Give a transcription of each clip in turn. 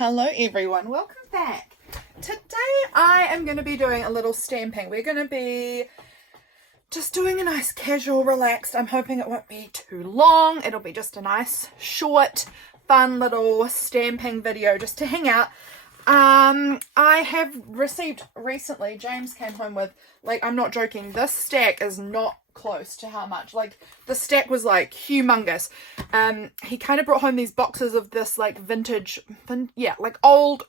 Hello everyone, welcome back. Today I am going to be doing a little stamping. We're going to be just doing a nice casual relaxed. I'm hoping it won't be too long. It'll be just a nice short fun little stamping video just to hang out. I have received recently, James came home with, like, I'm not joking, this stack is not close to how much, like, the stack was like humongous. He kind of brought home these boxes of this like vintage, like old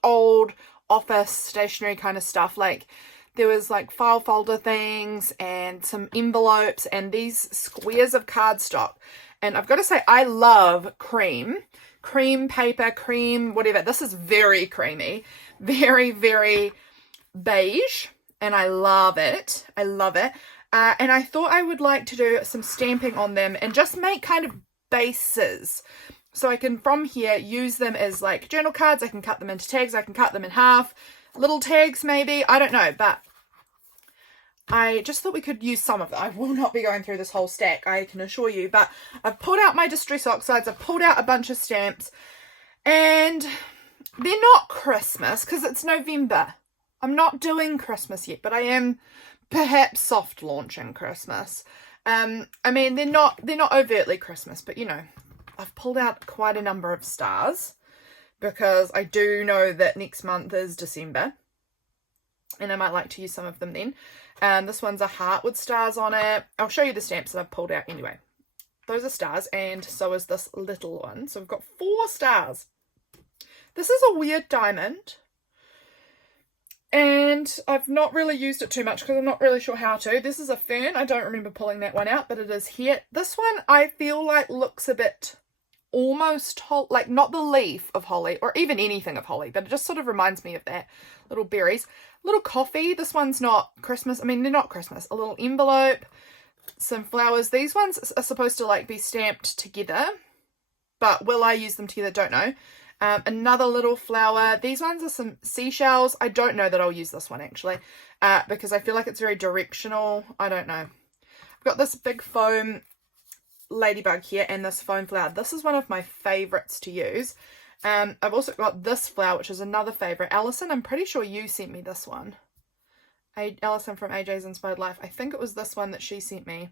office stationery kind of stuff. Like there was like file folder things and some envelopes and these squares of cardstock. And I've got to say, I love cream paper, cream, whatever. This is very creamy, very, very beige, and I love it. I love it. And I thought I would like to do some stamping on them and just make kind of bases. So I can, from here, use them as like journal cards. I can cut them into tags. I can cut them in half. Little tags, maybe. I don't know, but I just thought we could use some of them. I will not be going through this whole stack, I can assure you. But I've pulled out my Distress Oxides. I've pulled out a bunch of stamps. And they're not Christmas because it's November. I'm not doing Christmas yet, but I am perhaps soft launching Christmas. I mean, they're not overtly Christmas, but you know, I've pulled out quite a number of stars because I do know that next month is December and I might like to use some of them then. This one's a heart with stars on it. I'll show you the stamps that I've pulled out anyway. Those are stars, and so is this little one. So we've got 4 stars. This is a weird diamond. And I've not really used it too much because I'm not really sure how to. This is a Fern. I don't remember pulling that one out, but it is here. This one I feel like looks a bit almost like not the leaf of holly or even anything of holly, but it just sort of reminds me of that. Little berries. Little coffee. This one's not Christmas. I mean, they're not Christmas. A little envelope. Some flowers. These ones are supposed to like be stamped together, but will I use them together? Don't know. Another little flower. These ones are some seashells. I don't know that I'll use this one actually, because I feel like it's very directional. I don't know. I've got this big foam ladybug here and this foam flower. This is one of my favorites to use. I've also got this flower, which is another favorite. Alison, I'm pretty sure you sent me this one. Alison from AJ's Inspired Life. I think it was this one that she sent me.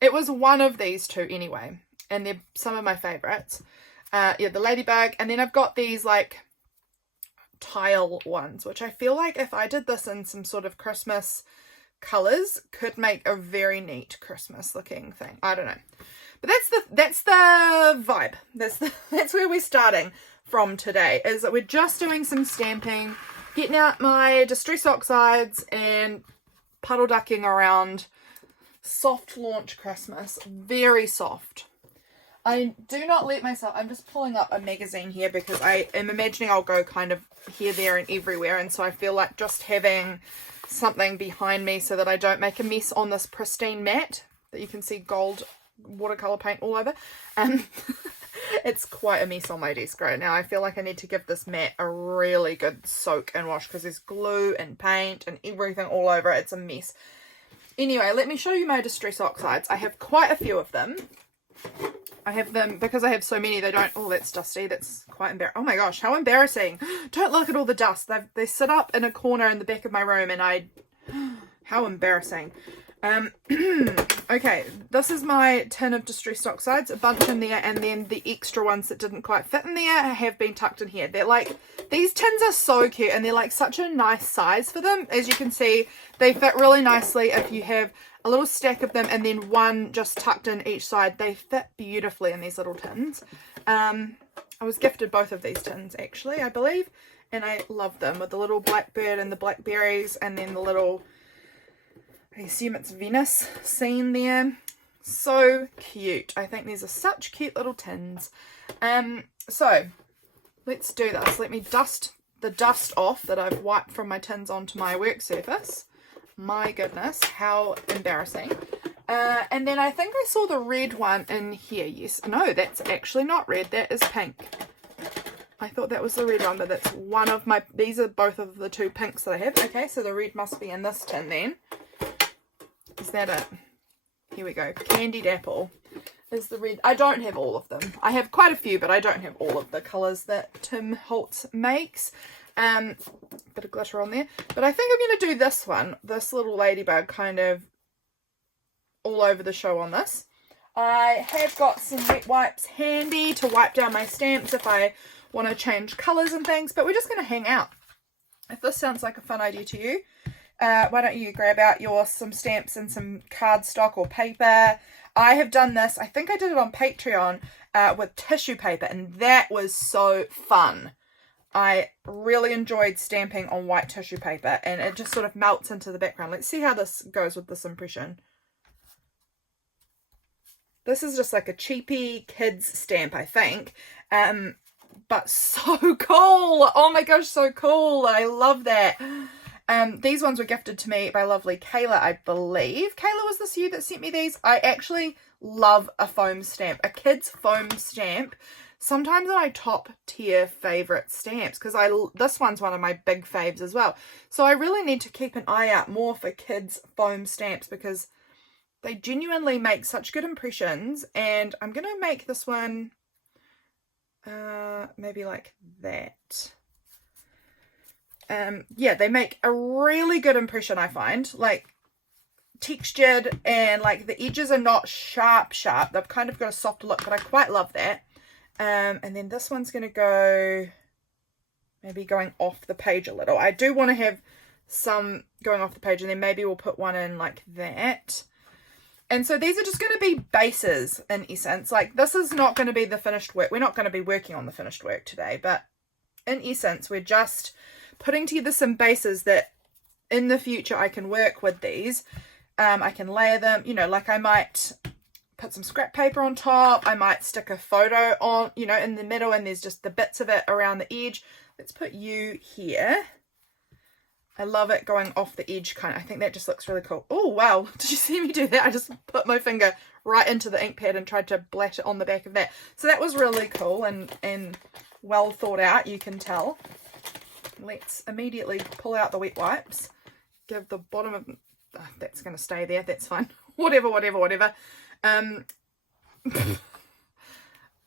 It was one of these two anyway, and they're some of my favorites. Yeah, the ladybug, and then I've got these like tile ones, which I feel like if I did this in some sort of Christmas colors could make a very neat Christmas looking thing. I don't know, but that's the vibe. That's where we're starting from today, is that we're just doing some stamping, getting out my Distress Oxides and puddle ducking around soft launch Christmas. Very soft. I do not let myself, I'm just pulling up a magazine here because I am imagining I'll go kind of here, there and everywhere, and so I feel like just having something behind me so that I don't make a mess on this pristine mat that you can see gold watercolor paint all over. It's quite a mess on my desk right now. I feel like I need to give this mat a really good soak and wash because there's glue and paint and everything all over it. It's a mess. Anyway, let me show you my Distress Oxides. I have quite a few of them. I have them because I have so many. They don't. Oh, that's dusty. That's quite embarrassing. Oh my gosh, how embarrassing! Don't look at all the dust. They sit up in a corner in the back of my room, and how embarrassing. Okay, this is my tin of Distress Oxides. A bunch in there, and then the extra ones that didn't quite fit in there have been tucked in here. They're like, these tins are so cute, and they're like such a nice size for them. As you can see, they fit really nicely if you have a little stack of them and then one just tucked in each side. They fit beautifully in these little tins. I was gifted both of these tins actually, I believe, and I love them, with the little blackbird and the blackberries, and then the little, I assume it's Venus scene there. So cute. I think these are such cute little tins. So let's do this. Let me dust the dust off that I've wiped from my tins onto my work surface. My goodness, how embarrassing. And then I think I saw the red one in here. Yes. No, that's actually not red. That is pink. I thought that was the red one, but that's one of my, these are both of the 2 pinks that I have. Okay, so the red must be in this tin then. Is that it? Here we go. Candied apple. is the red. I don't have all of them. I have quite a few, but I don't have all of the colours that Tim Holtz makes. Bit of glitter on there. But I think I'm going to do this one, this little ladybug, kind of all over the show on this. I have got some wet wipes handy to wipe down my stamps if I want to change colours and things, but we're just going to hang out. If this sounds like a fun idea to you, why don't you grab out some stamps and some cardstock or paper. I have done this, I think I did it on Patreon with tissue paper, and that was so fun. I really enjoyed stamping on white tissue paper, and it just sort of melts into the background. Let's see how this goes with this impression. This is just like a cheapy kids stamp, I think, but so cool. Oh my gosh, so cool. I love that. These ones were gifted to me by lovely Kayla, I believe. Kayla, was this you that sent me these? I actually love a foam stamp, a kid's foam stamp. Sometimes my top tier favorite stamps, because this one's one of my big faves as well. So I really need to keep an eye out more for kids foam stamps, because they genuinely make such good impressions. And I'm going to make this one maybe like that. Yeah, they make a really good impression, I find. Like, textured, and like the edges are not sharp. They've kind of got a softer look, but I quite love that. And then this one's going to go maybe going off the page a little. I do want to have some going off the page, and then maybe we'll put one in like that. And so these are just going to be bases in essence. Like, this is not going to be the finished work. We're not going to be working on the finished work today, but in essence, we're just putting together some bases that in the future I can work with these. I can layer them, you know, like I might put some scrap paper on top. I might stick a photo on, you know, in the middle, and there's just the bits of it around the edge. Let's put you here. I love it going off the edge kind of. I think that just looks really cool. Oh, wow. Did you see me do that? I just put my finger right into the ink pad and tried to blot it on the back of that. So that was really cool and well thought out, you can tell. Let's immediately pull out the wet wipes. Give the bottom of... Oh, that's going to stay there. That's fine. Whatever.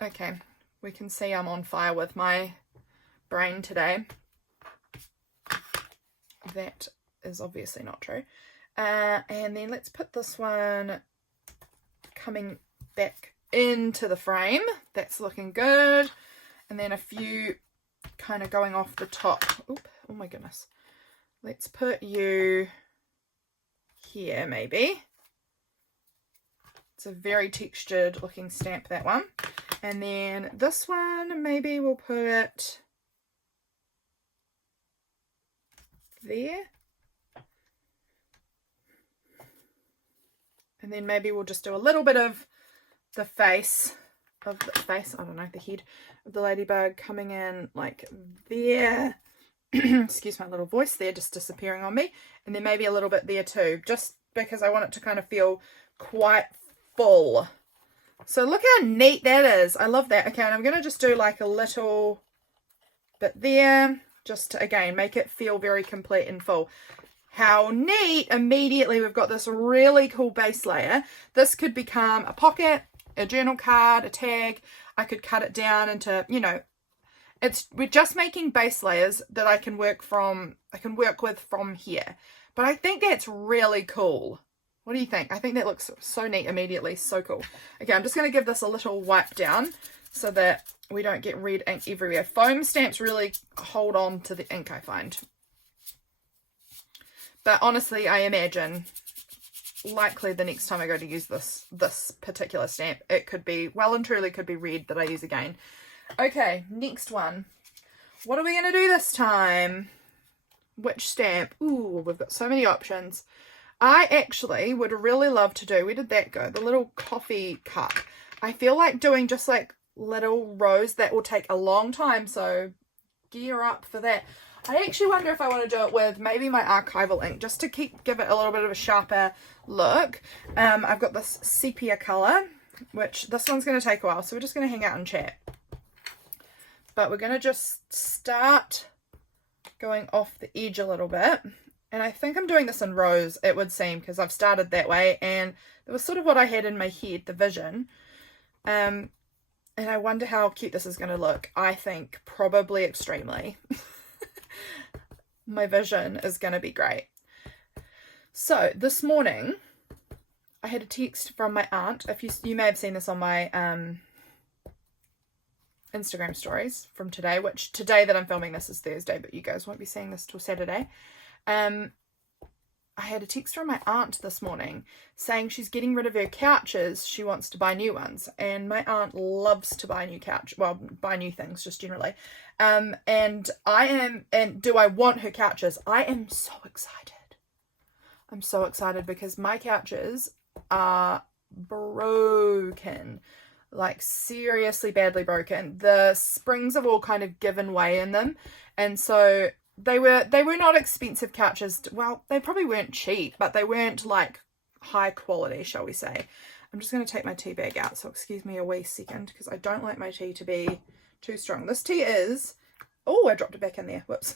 Okay. We can see I'm on fire with my brain today. That is obviously not true. And then let's put this one coming back into the frame. That's looking good. And then a few kind of going off the top. Oop, oh my goodness. Let's put you here maybe. It's a very textured looking stamp, that one. And then this one, maybe we'll put it there. And then maybe we'll just do a little bit of the face of the face, I don't know, the head of the ladybug coming in like there. Excuse my little voice there, just disappearing on me. And then maybe a little bit there too, just because I want it to kind of feel quite full. So look how neat that is. I love that. Okay, and I'm going to just do like a little bit there, just to, again, make it feel very complete and full. How neat. Immediately we've got this really cool base layer. This could become a pocket, a journal card, a tag. I could cut it down into, you know, we're just making base layers that I can work with from here. But I think that's really cool. What do you think? I think that looks so neat immediately. So cool. Okay, I'm just going to give this a little wipe down so that we don't get red ink everywhere. Foam stamps really hold on to the ink, I find. But honestly, I imagine likely the next time I go to use this particular stamp, it could be, well and truly could be red that I use again. Okay, next one. What are we going to do this time? Which stamp? Ooh, we've got so many options. I actually would really love to do, where did that go? The little coffee cup. I feel like doing just like little rows. That will take a long time, so gear up for that. I actually wonder if I want to do it with maybe my archival ink, just to give it a little bit of a sharper look. I've got this sepia colour, which this one's going to take a while, so we're just going to hang out and chat. But we're going to just start going off the edge a little bit. And I think I'm doing this in rows, it would seem, because I've started that way. And it was sort of what I had in my head, the vision. And I wonder how cute this is going to look. I think probably extremely. My vision is going to be great. So this morning I had a text from my aunt. If you may have seen this on my Instagram stories from today, which today that I'm filming this is Thursday, but you guys won't be seeing this till Saturday. I had a text from my aunt this morning saying she's getting rid of her couches. She wants to buy new ones. And my aunt loves to buy buy new things just generally. And do I want her couches? I am so excited. I'm so excited because my couches are broken. Like seriously badly broken. The springs have all kind of given way in them. And so they were not expensive couches. Well, they probably weren't cheap, but they weren't like high quality, shall we say. I'm just going to take my tea bag out, so excuse me a wee second, because I don't like my tea to be too strong. This tea is... Oh, I dropped it back in there. Whoops.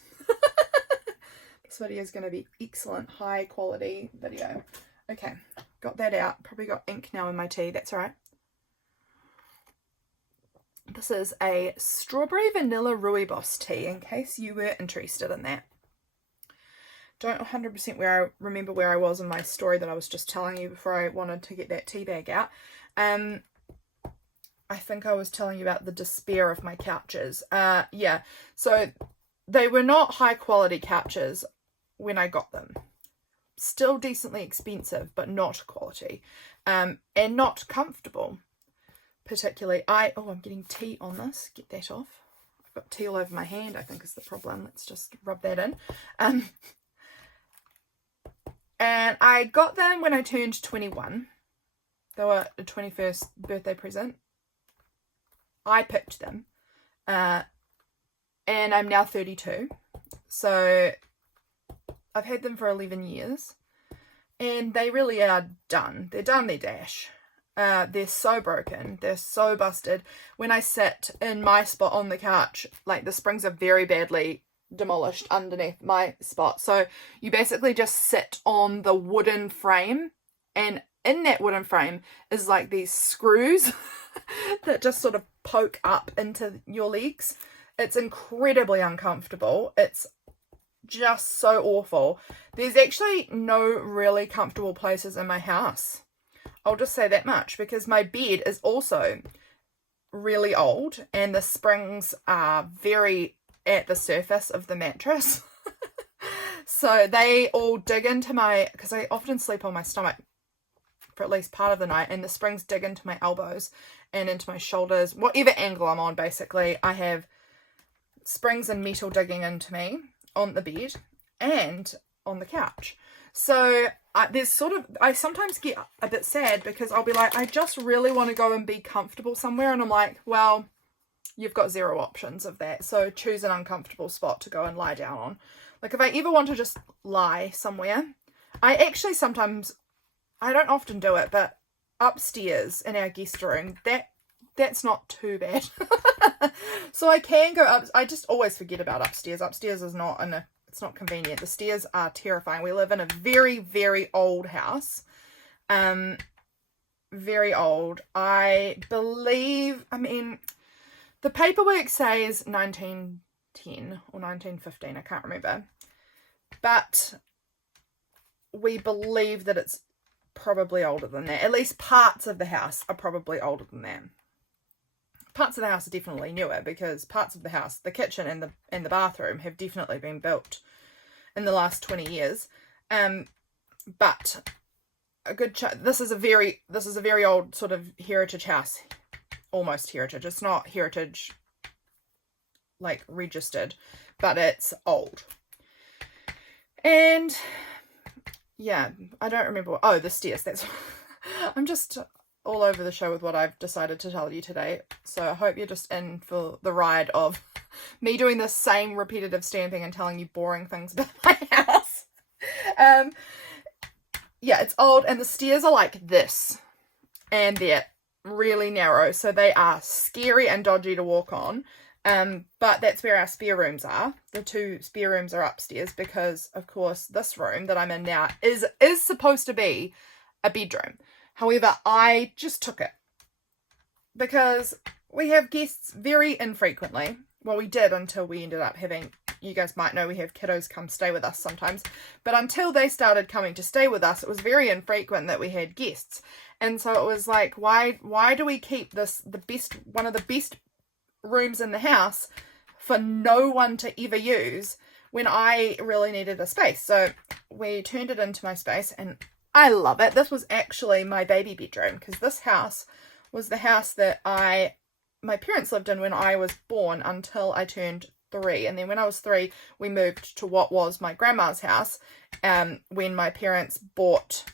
This video is going to be excellent, high quality video. Okay, got that out. Probably got ink now in my tea. That's all right. This is a strawberry vanilla rooibos tea, in case you were interested in that. Don't 100% remember where I was in my story that I was just telling you before I wanted to get that tea bag out. I think I was telling you about the despair of my couches. Yeah, so they were not high quality couches when I got them. Still decently expensive, but not quality. And not comfortable. Particularly, I'm getting tea on this. Get that off. I've got tea all over my hand, I think is the problem. Let's just rub that in. And I got them when I turned 21. They were a 21st birthday present. I picked them. And I'm now 32. So I've had them for 11 years. And they really are done. They're done, they dash. They're so broken. They're so busted. When I sit in my spot on the couch, like the springs are very badly demolished underneath my spot. So you basically just sit on the wooden frame, and in that wooden frame is like these screws that just sort of poke up into your legs. It's incredibly uncomfortable. It's just so awful. There's actually no really comfortable places in my house. I'll just say that much, because my bed is also really old and the springs are very at the surface of the mattress. So they all dig into because I often sleep on my stomach for at least part of the night, and the springs dig into my elbows and into my shoulders. Whatever angle I'm on, basically, I have springs and metal digging into me on the bed and on the couch. So I sometimes get a bit sad, because I'll be like, I just really want to go and be comfortable somewhere. And I'm like, well, you've got zero options of that. So choose an uncomfortable spot to go and lie down on. Like if I ever want to just lie somewhere, I don't often do it, but upstairs in our guest room, that's not too bad. So I can go up. I just always forget about upstairs. Upstairs is it's not convenient. The stairs are terrifying. We live in a very, very old house. Very old. I believe, the paperwork says 1910 or 1915. I can't remember. But we believe that it's probably older than that. At least parts of the house are probably older than that. Parts of the house are definitely newer, because parts of the house, the kitchen and the bathroom, have definitely been built in the last 20 years. But a good this is a very old sort of heritage house, almost heritage. It's not heritage like registered, but it's old. And yeah, I don't remember. Oh, the stairs. That's. I'm just all over the show with what I've decided to tell you today. So I hope you're just in for the ride of me doing the same repetitive stamping and telling you boring things about my house. Yeah, it's old, and the stairs are like this, and they're really narrow, so they are scary and dodgy to walk on. But that's where our spare rooms are. The two spare rooms are upstairs, because of course this room that I'm in now is supposed to be a bedroom. However, I just took it. because we have guests very infrequently. Well, we did until we ended up having, you guys might know we have kiddos come stay with us sometimes, but until they started coming to stay with us, it was very infrequent that we had guests. And so it was like, why do we keep this, one of the best rooms in the house for no one to ever use when I really needed a space? So we turned it into my space, and I love it. This was actually my baby bedroom, because this house was the house that my parents lived in when I was born until I turned 3. And then when I was 3, we moved to what was my grandma's house, when my parents bought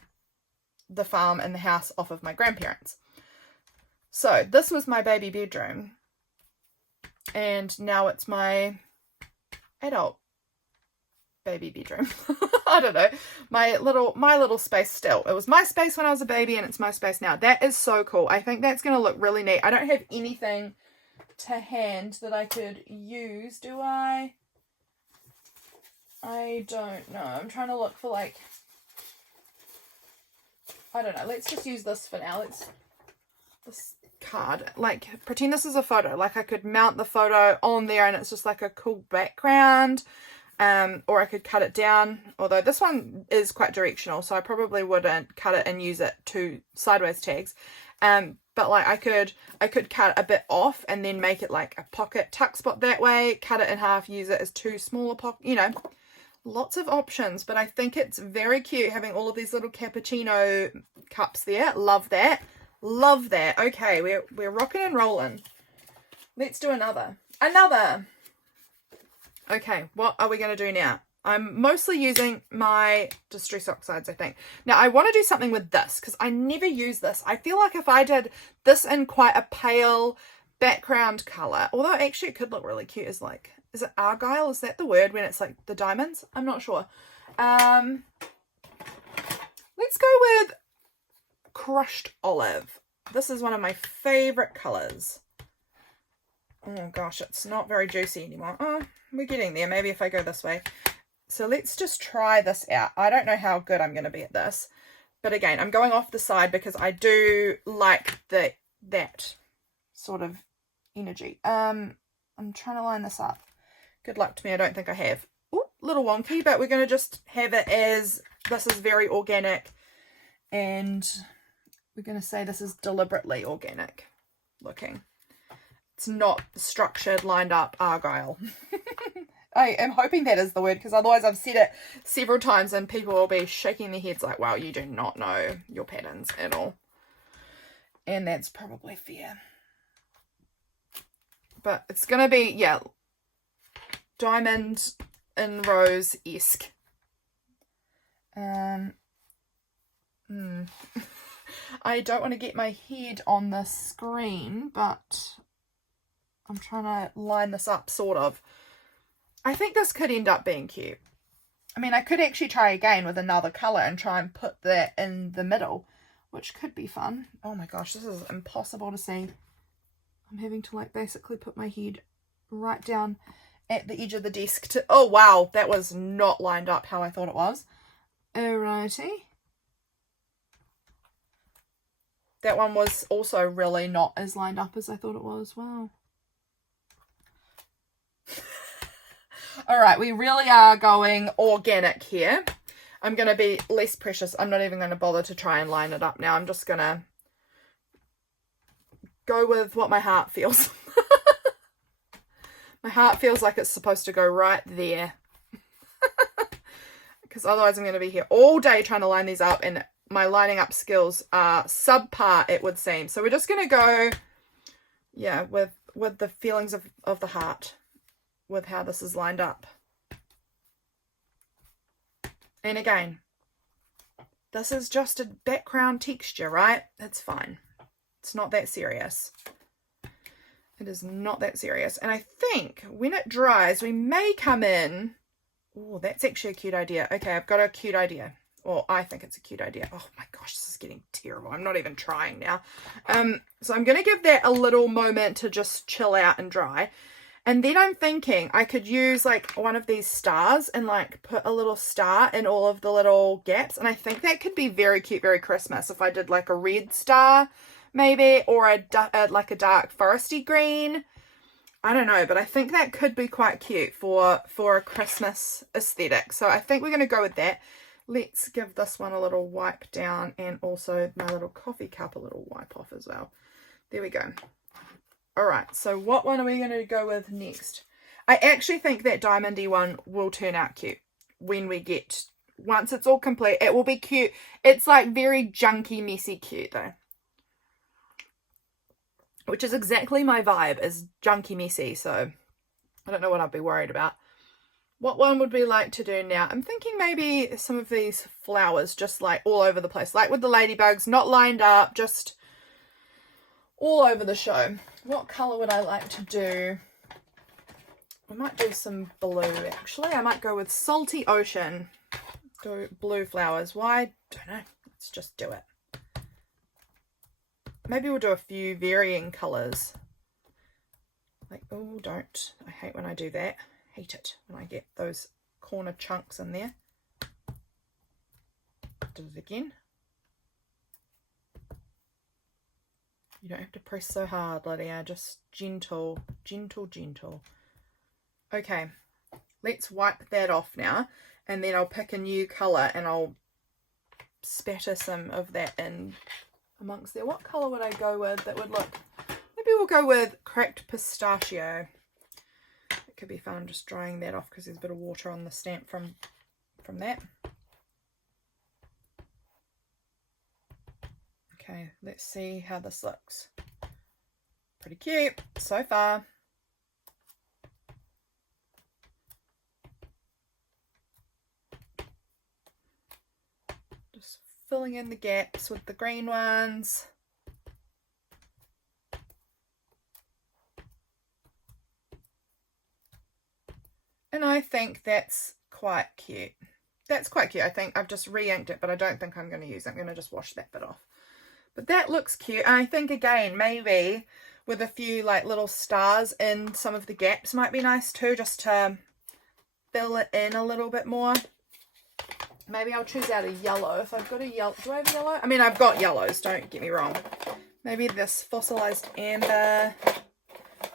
the farm and the house off of my grandparents. So this was my baby bedroom, and now it's my adult baby bedroom. I don't know, my little space still. It was my space when I was a baby, and it's my space now. That is so cool. I think that's going to look really neat. I don't have anything to hand that I could use, do I? I don't know. I'm trying to look for, like, I don't know. Let's just use this for now. This card, like, pretend this is a photo. Like, I could mount the photo on there and it's just like a cool background. Or I could cut it down, although this one is quite directional, so I probably wouldn't cut it and use it to sideways tags. But like I could cut a bit off and then make it like a pocket tuck spot that way, cut it in half, use it as 2 smaller pockets, you know, lots of options. But I think it's very cute having all of these little cappuccino cups there. Love that. Love that. Okay, we're rocking and rolling. Let's do another. Okay, what are we going to do now? I'm mostly using my Distress Oxides, I think. Now, I want to do something with this, because I never use this. I feel like if I did this in quite a pale background colour, although actually it could look really cute as, like, is it argyle? Is that the word when it's like the diamonds? I'm not sure. Let's go with crushed olive. This is one of my favourite colours. Oh gosh, it's not very juicy anymore. Oh, we're getting there. Maybe if I go this way. So let's just try this out. I don't know how good I'm going to be at this. But again, I'm going off the side because I do like that sort of energy. I'm trying to line this up. Good luck to me. I don't think I have. Ooh, little wonky, but we're going to just have it as this is very organic. And we're going to say this is deliberately organic looking. It's not structured, lined up argyle. I am hoping that is the word, because otherwise I've said it several times and people will be shaking their heads like, wow, you do not know your patterns at all. And that's probably fair. But it's going to be, yeah, diamond in rose-esque. I don't want to get my head on the screen, but I'm trying to line this up, sort of. I think this could end up being cute. I mean, I could actually try again with another colour and try and put that in the middle, which could be fun. Oh my gosh, this is impossible to see. I'm having to like basically put my head right down at the edge of the desk to... Oh wow, that was not lined up how I thought it was. Alrighty. That one was also really not as lined up as I thought it was. Wow. Alright, we really are going organic here. I'm going to be less precious. I'm not even going to bother to try and line it up now. I'm just going to go with what my heart feels. My heart feels like it's supposed to go right there. Because otherwise I'm going to be here all day trying to line these up, and my lining up skills are subpar, it would seem. So we're just going to go, yeah, with the feelings of the heart, with how this is lined up. And again, this is just a background texture, right? It's fine. It's not that serious. It is not that serious. And I think when it dries, we may come in... Oh, that's actually a cute idea. Okay, I've got a cute idea. Or I think it's a cute idea. Oh my gosh, this is getting terrible. I'm not even trying now. So I'm going to give that a little moment to just chill out and dry. And then I'm thinking I could use like one of these stars and like put a little star in all of the little gaps. And I think that could be very cute, very Christmas. If I did like a red star, maybe, or like a dark foresty green. I don't know, but I think that could be quite cute for a Christmas aesthetic. So I think we're going to go with that. Let's give this one a little wipe down, and also my little coffee cup a little wipe off as well. There we go. All right, so what one are we going to go with next? I actually think that diamondy one will turn out cute when we get, once it's all complete, it will be cute. It's like very junky, messy cute though. Which is exactly my vibe, is junky, messy, so I don't know what I'd be worried about. What one would we like to do now? I'm thinking maybe some of these flowers just like all over the place. Like with the ladybugs, not lined up, just all over the show. What colour would I like to do? I might do some blue actually. I might go with Salty Ocean. Do blue flowers. Why? Don't know. Let's just do it. Maybe we'll do a few varying colours. Like, oh, don't. I hate when I do that. Hate it when I get those corner chunks in there. Do it again. You don't have to press so hard, Lydia. Just gentle, gentle, gentle. Okay, let's wipe that off now. And then I'll pick a new colour and I'll spatter some of that in amongst there. What colour would I go with that would look... Maybe we'll go with Cracked Pistachio. It could be fun just drying that off because there's a bit of water on the stamp from that. Okay, let's see how this looks. Pretty cute so far. Just filling in the gaps with the green ones. And I think that's quite cute. That's quite cute. I think I've just re-inked it, but I don't think I'm going to use it. I'm going to just wash that bit off. But that looks cute. And I think, again, maybe with a few like little stars in some of the gaps might be nice too, just to fill it in a little bit more. Maybe I'll choose out a yellow. If I've got a yellow. Do I have a yellow? I mean, I've got yellows. Don't get me wrong. Maybe this fossilized amber.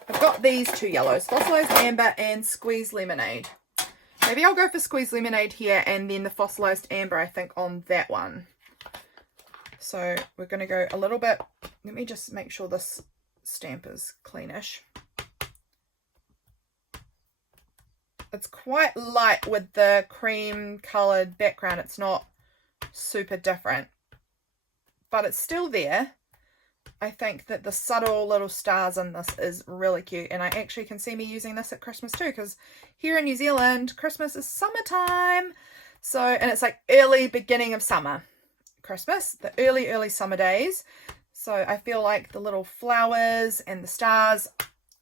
I've got these two yellows, fossilized amber and squeezed lemonade. Maybe I'll go for squeezed lemonade here and then the fossilized amber, I think, on that one. So we're going to go a little bit. Let me just make sure this stamp is cleanish. It's quite light with the cream coloured background. It's not super different, but it's still there. I think that the subtle little stars in this is really cute, and I actually can see me using this at Christmas too, because here in New Zealand Christmas is summertime. So, and it's like early beginning of summer Christmas, the early summer days. So I feel like the little flowers and the stars,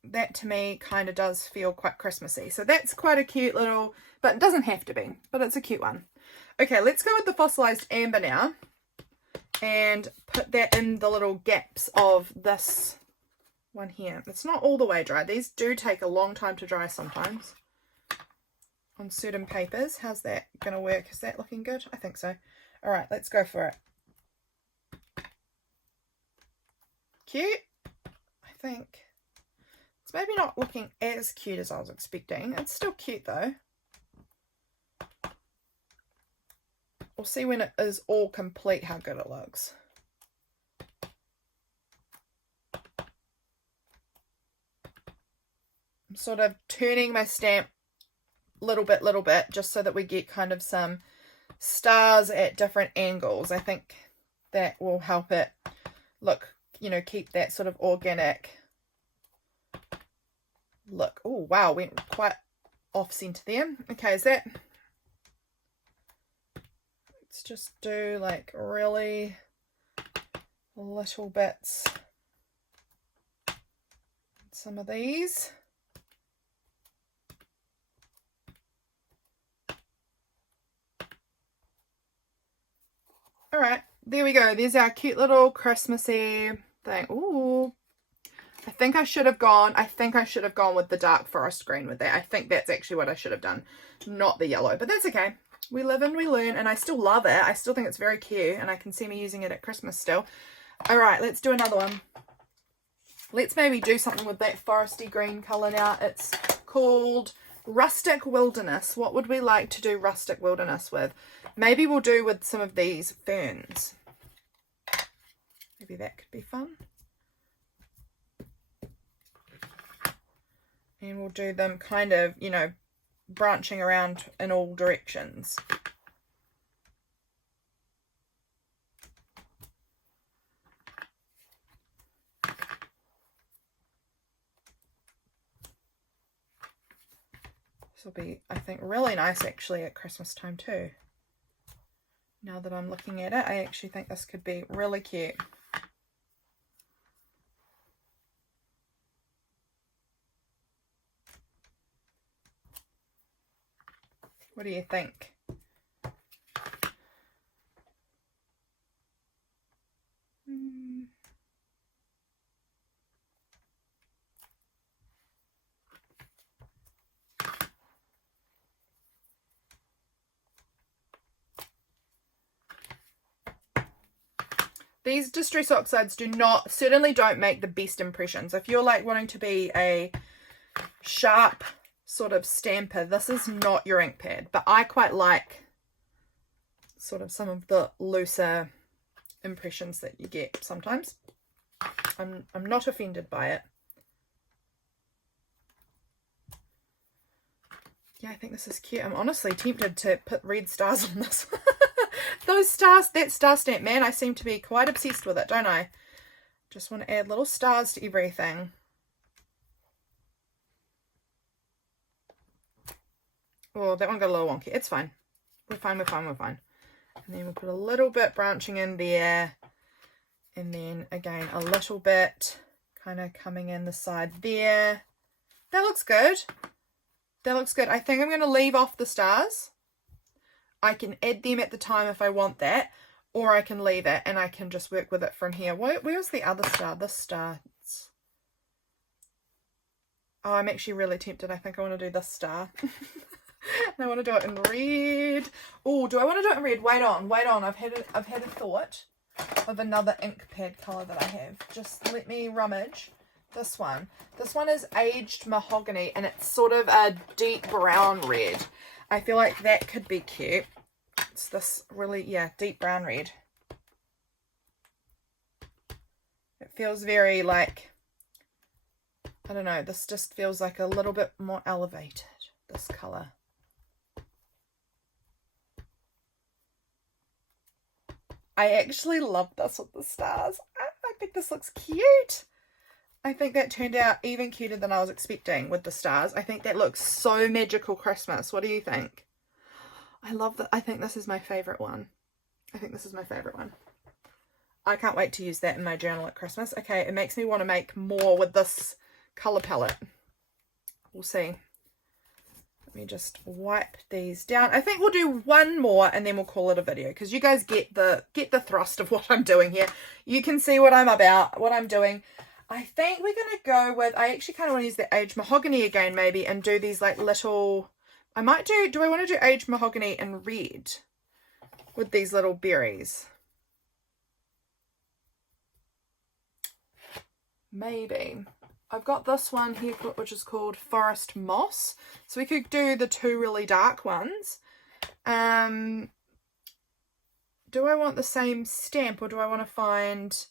that to me kind of does feel quite Christmassy. So that's quite a cute little, but it doesn't have to be, but it's a cute one. Okay, let's go with the fossilized amber now and put that in the little gaps of this one here. It's not all the way dry. These do take a long time to dry sometimes on certain papers. How's that going to work? Is that looking good? I think so. All right, let's go for it. Cute. I think it's maybe not looking as cute as I was expecting. It's still cute though. We'll see when it is all complete how good it looks. I'm sort of turning my stamp little bit, just so that we get kind of some stars at different angles. I think that will help it look, you know, keep that sort of organic look. Oh, wow, went quite off center there. Okay, is that... Let's just do like really little bits. Some of these. All right, there we go. There's our cute little Christmassy thing. Ooh, I think I should have gone with the dark forest green with that. I think that's actually what I should have done, not the yellow, but that's okay. We live and we learn, and I still love it. I still think it's very cute, and I can see me using it at Christmas still. All right, let's do another one. Let's maybe do something with that foresty green colour now. It's called Rustic Wilderness. What would we like to do Rustic Wilderness with? Maybe we'll do with some of these ferns. Maybe that could be fun. And we'll do them kind of, you know, branching around in all directions. This will be, I think, really nice actually at Christmas time too. Now that I'm looking at it, I actually think this could be really cute. What do you think? These Distress Oxides certainly don't make the best impressions. If you're like wanting to be a sharp sort of stamper, this is not your ink pad. But I quite like sort of some of the looser impressions that you get sometimes. I'm not offended by it. Yeah, I think this is cute. I'm honestly tempted to put red stars on this. Those stars, that star stamp, man, I seem to be quite obsessed with it, don't I? Just want to add little stars to everything. Oh, that one got a little wonky. It's fine. We're fine, we're fine, we're fine. And then we'll put a little bit branching in there. And then, again, a little bit kind of coming in the side there. That looks good. That looks good. I think I'm going to leave off the stars. I can add them at the time if I want that, or I can leave it and I can just work with it from here. Where's the other star? This star. Oh, I'm actually really tempted. I think I want to do this star. I want to do it in red. Oh, do I want to do it in red? Wait on. I've had a thought of another ink pad colour that I have. Just let me rummage. This one. This one is Aged Mahogany, and it's sort of a deep brown red. I feel like that could be cute. It's this really, yeah, deep brown red. It feels very like, I don't know, this just feels like a little bit more elevated, this colour. I actually love this with the stars. I think this looks cute. I think that turned out even cuter than I was expecting with the stars. I think that looks so magical Christmas. What do you think? I love that. I think this is my favourite one. I think this is my favourite one. I can't wait to use that in my journal at Christmas. Okay, it makes me want to make more with this colour palette. We'll see. Let me just wipe these down. I think we'll do one more and then we'll call it a video, because you guys get the thrust of what I'm doing here. You can see what I'm about, what I'm doing. I think we're going to go with, I actually kind of want to use the Aged Mahogany again maybe, and do these like little, I might do I want to do Aged Mahogany in red with these little berries? Maybe. I've got this one here which is called Forest Moss, so we could do the two really dark ones. Do I want the same stamp, or do I want to find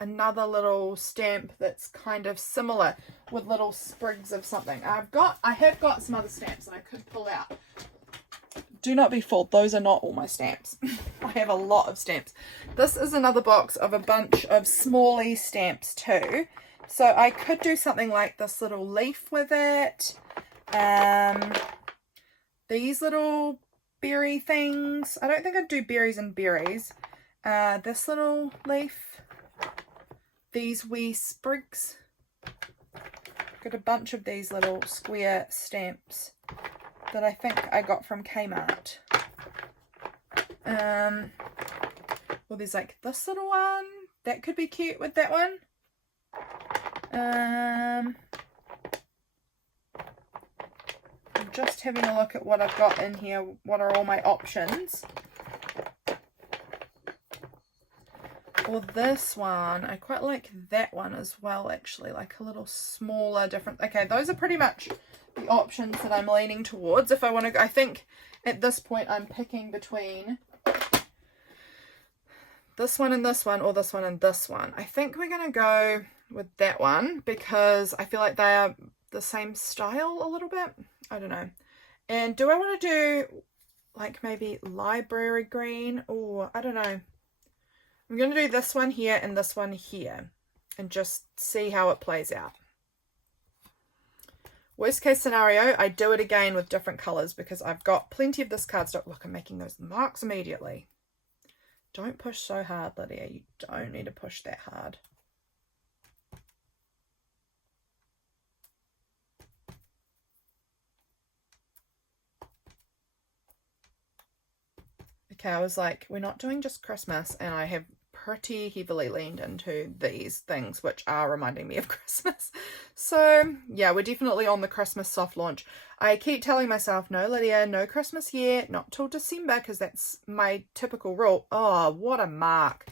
another little stamp that's kind of similar with little sprigs of something? I have got some other stamps that I could pull out. Do not be fooled, those are not all my stamps. I have a lot of stamps. This is another box of a bunch of smally stamps too. So I could do something like this little leaf with it. These little berry things. I don't think I'd do berries and berries. This little leaf. These wee sprigs. Got a bunch of these little square stamps that I think I got from Kmart. Well, there's like this little one. That could be cute with that one. I'm just having a look at what I've got in here. What are all my options? Or this one. I quite like that one as well, actually. Like a little smaller, different. Okay, those are pretty much the options that I'm leaning towards. If I want to go, I think at this point I'm picking between this one and this one, or this one and this one. I think we're going to go with that one because I feel like they are the same style a little bit. I don't know. And do I want to do like maybe library green? Or I don't know. I'm going to do this one here and this one here and just see how it plays out. Worst case scenario, I do it again with different colours because I've got plenty of this cardstock. Look, I'm making those marks immediately. Don't push so hard, Lydia. You don't need to push that hard. Okay, I was like, we're not doing just Christmas, and I have pretty heavily leaned into these things which are reminding me of Christmas. So yeah, we're definitely on the Christmas soft launch. I keep telling myself, no Lydia, no Christmas yet, not till December, because that's my typical rule. Oh, what a mark.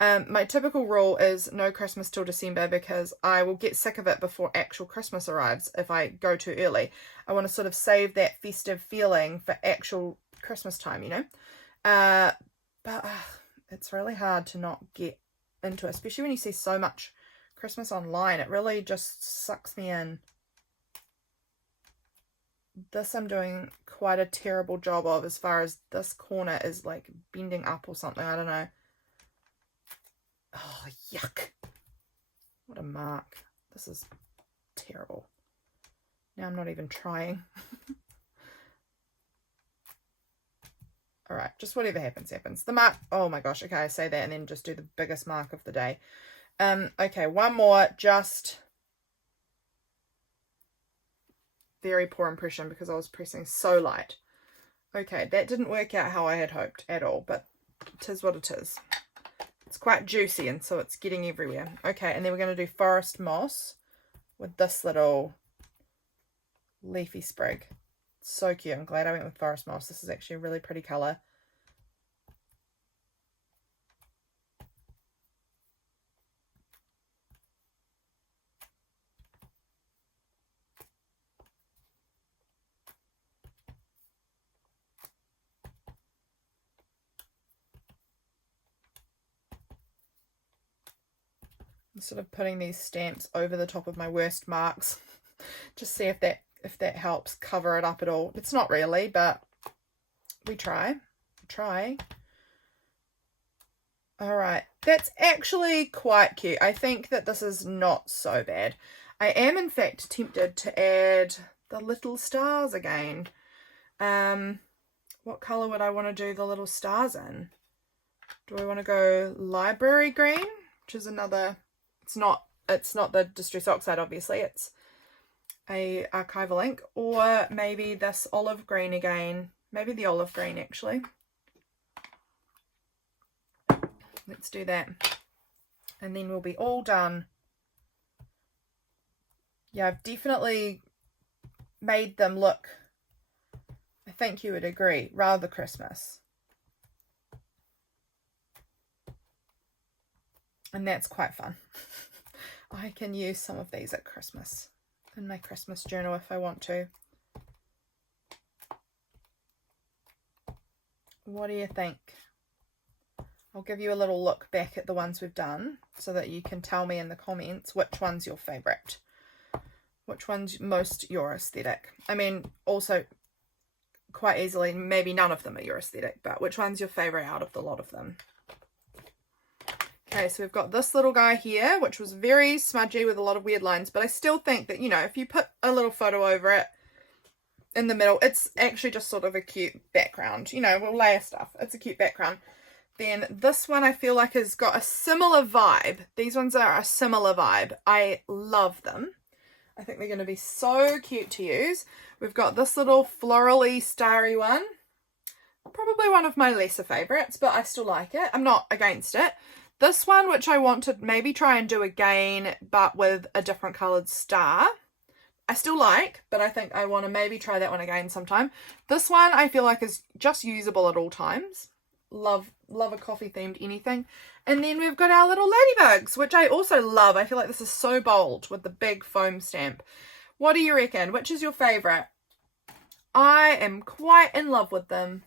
My typical rule is no Christmas till December because I will get sick of it before actual Christmas arrives if I go too early. I want to sort of save that festive feeling for actual Christmas time, you know. But it's really hard to not get into it, especially when you see so much Christmas online. It really just sucks me in. This I'm doing quite a terrible job of as far as this corner is like bending up or something. I don't know. Oh, yuck. What a mark. This is terrible. Now I'm not even trying. All right, just whatever happens, happens. The mark, oh my gosh, okay, I say that and then just do the biggest mark of the day. Okay, one more, just very poor impression because I was pressing so light. Okay, that didn't work out how I had hoped at all, but it is what it is. It's quite juicy and so it's getting everywhere. Okay, and then we're going to do forest moss with this little leafy sprig. So cute. I'm glad I went with forest moss. This is actually a really pretty colour. I'm sort of putting these stamps over the top of my worst marks. Just see if that helps cover it up at all. It's not really, but we try. All right, that's actually quite cute. I think that this is not so bad. I am in fact tempted to add the little stars again. What color would I want to do the little stars in? Do I want to go library green, which is another, it's not the Distress Oxide, obviously, it's a archival ink, or maybe this olive green again, maybe the olive green actually. Let's do that and then we'll be all done. Yeah, I've definitely made them look, I think you would agree, rather Christmas, and that's quite fun. I can use some of these at Christmas in my Christmas journal if I want to. What do you think? I'll give you a little look back at the ones we've done so that you can tell me in the comments which one's your favourite. Which one's most your aesthetic. I mean, also quite easily, maybe none of them are your aesthetic, but which one's your favourite out of the lot of them? Okay, so we've got this little guy here, which was very smudgy with a lot of weird lines, but I still think that, you know, if you put a little photo over it in the middle, it's actually just sort of a cute background. You know, we'll layer stuff. It's a cute background. Then this one I feel like has got a similar vibe. These ones are a similar vibe. I love them. I think they're going to be so cute to use. We've got this little floral-y starry one. Probably one of my lesser favourites, but I still like it. I'm not against it. This one, which I want to maybe try and do again, but with a different coloured star, I still like, but I think I want to maybe try that one again sometime. This one I feel like is just usable at all times. love a coffee themed anything. And then we've got our little ladybugs, which I also love. I feel like this is so bold with the big foam stamp. What do you reckon? Which is your favorite? I am quite in love with them.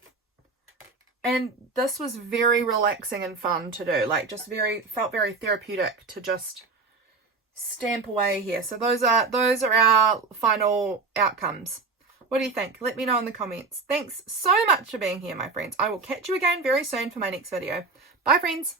And this was very relaxing and fun to do. Like, just felt very therapeutic to just stamp away here. So those are our final outcomes. What do you think? Let me know in the comments. Thanks so much for being here, my friends. I will catch you again very soon for my next video. Bye, friends.